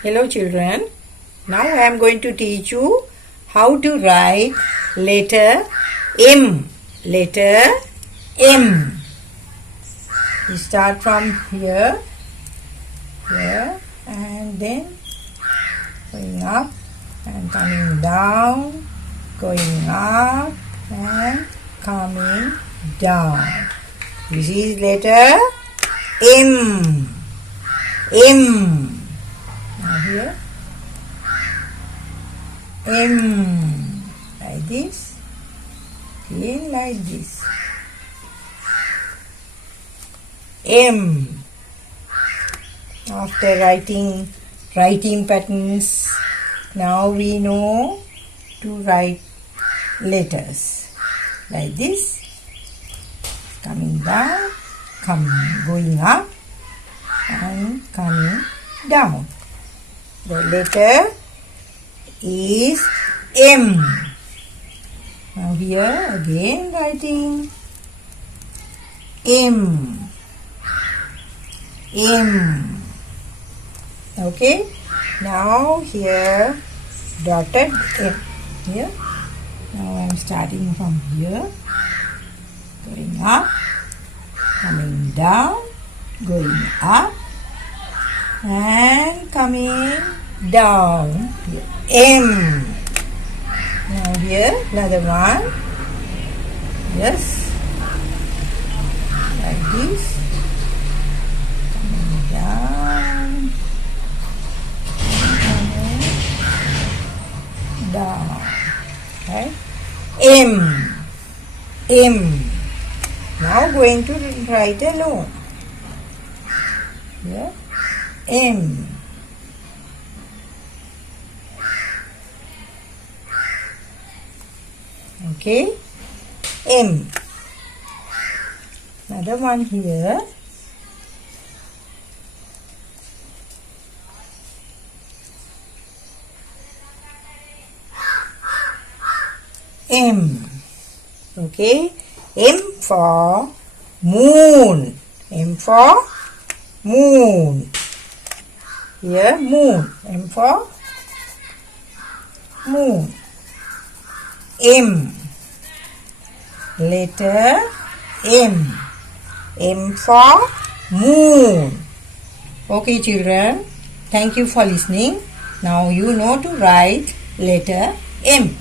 Hello children, now I am going to teach you how to write letter M. Letter M. You start from here and then going up and coming down, going up and coming down. This is letter M. M. Now here M, like this, again like this. M. After writing patterns, now we know to write letters like this, coming down, going up and coming down. The letter is M. Now here again writing M. M. Okay. Now here dotted M. Here. Now I am starting from here, going up, coming down, going up and coming down. Here. M. Now here another one. Yes. Like this. Coming down. Coming down. Right? M. M. Now going to write alone. Here. M. Okay, M. Another one here. M. Okay, M for moon. M for moon. Here, moon. M for moon. M. Letter M. M for moon. Okay children, thank you for listening. Now you know to write letter M.